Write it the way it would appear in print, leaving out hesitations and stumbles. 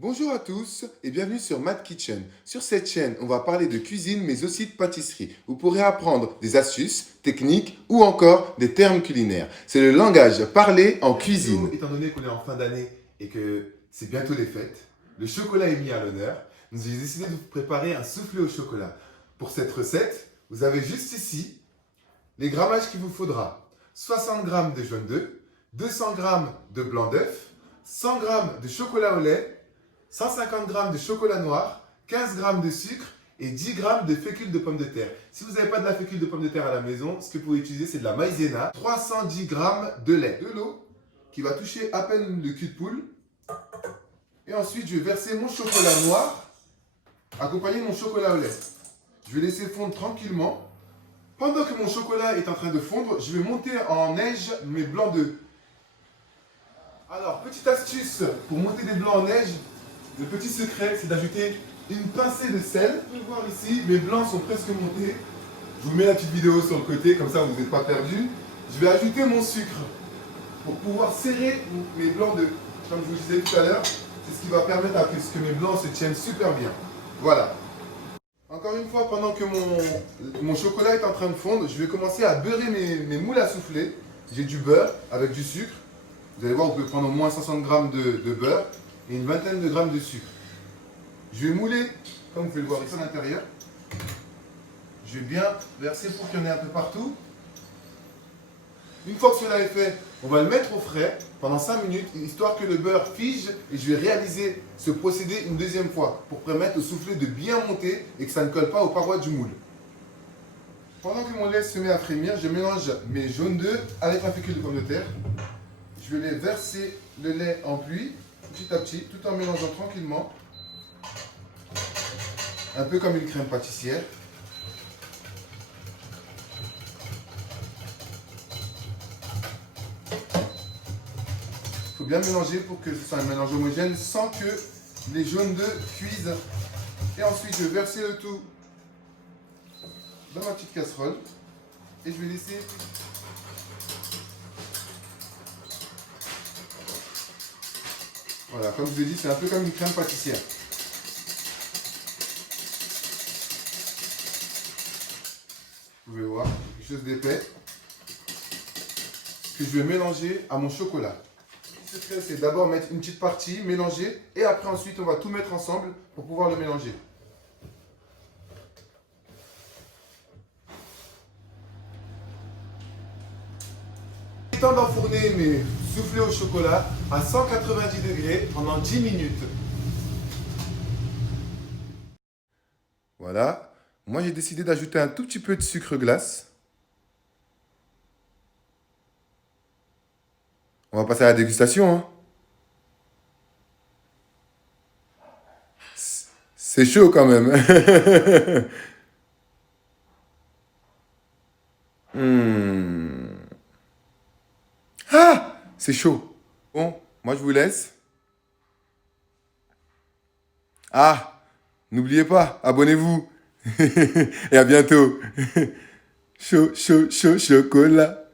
Bonjour à tous et bienvenue sur Mad Kitchen. Sur cette chaîne, on va parler de cuisine mais aussi de pâtisserie. Vous pourrez apprendre des astuces, techniques ou encore des termes culinaires. C'est le langage parlé en cuisine. Étant donné qu'on est en fin d'année et que c'est bientôt les fêtes, le chocolat est mis à l'honneur. Nous avons décidé de vous préparer un soufflé au chocolat. Pour cette recette, vous avez juste ici les grammages qu'il vous faudra. 60 g de jaune d'œuf, 200 g de blanc d'œuf, 100 g de chocolat au lait, 150 g de chocolat noir, 15 g de sucre et 10 g de fécule de pommes de terre. Si vous n'avez pas de la fécule de pommes de terre à la maison, ce que vous pouvez utiliser, c'est de la maïzena, 310 g de lait, de l'eau qui va toucher à peine le cul de poule. Et ensuite, je vais verser mon chocolat noir accompagné de mon chocolat au lait. Je vais laisser fondre tranquillement. Pendant que mon chocolat est en train de fondre, je vais monter en neige mes blancs d'œufs. Alors, petite astuce pour monter des blancs en neige, le petit secret, c'est d'ajouter une pincée de sel. Vous pouvez voir ici, mes blancs sont presque montés. Je vous mets la petite vidéo sur le côté, comme ça vous n'êtes pas perdu. Je vais ajouter mon sucre pour pouvoir serrer mes blancs d'œufs. Comme je vous disais tout à l'heure, c'est ce qui va permettre à ce que mes blancs se tiennent super bien. Voilà. Encore une fois, pendant que mon chocolat est en train de fondre, je vais commencer à beurrer mes moules à souffler. J'ai du beurre avec du sucre. Vous allez voir, vous pouvez prendre au moins 60 g de beurre et une vingtaine de grammes de sucre. Je vais mouler, comme vous pouvez le voir ici à l'intérieur. Je vais bien verser pour qu'il y en ait un peu partout. Une fois que cela est fait, on va le mettre au frais pendant 5 minutes, histoire que le beurre fige. Et je vais réaliser ce procédé une deuxième fois pour permettre au soufflé de bien monter et que ça ne colle pas aux parois du moule. Pendant que mon lait se met à frémir, je mélange mes jaunes d'œufs avec ma fécule de pommes de terre. Je vais les verser le lait en pluie, petit à petit, tout en mélangeant tranquillement. Un peu comme une crème pâtissière. Il faut bien mélanger pour que ce soit un mélange homogène sans que les jaunes d'œufs cuisent. Et ensuite, je vais verser le tout dans ma petite casserole. Et je vais laisser voilà, comme je vous ai dit, c'est un peu comme une crème pâtissière. Vous pouvez voir, quelque chose d'épais que je vais mélanger à mon chocolat. Le secret, c'est d'abord mettre une petite partie, mélanger, et après ensuite on va tout mettre ensemble pour pouvoir le mélanger. Il est temps d'enfourner mes soufflés au chocolat à 190 degrés pendant 10 minutes. Voilà. Moi, j'ai décidé d'ajouter un tout petit peu de sucre glace. On va passer à la dégustation, hein. C'est chaud quand même. Hmm. Ah, c'est chaud. Bon, moi je vous laisse. Ah, n'oubliez pas, abonnez-vous. Et à bientôt. Chaud, chaud, chaud, chocolat.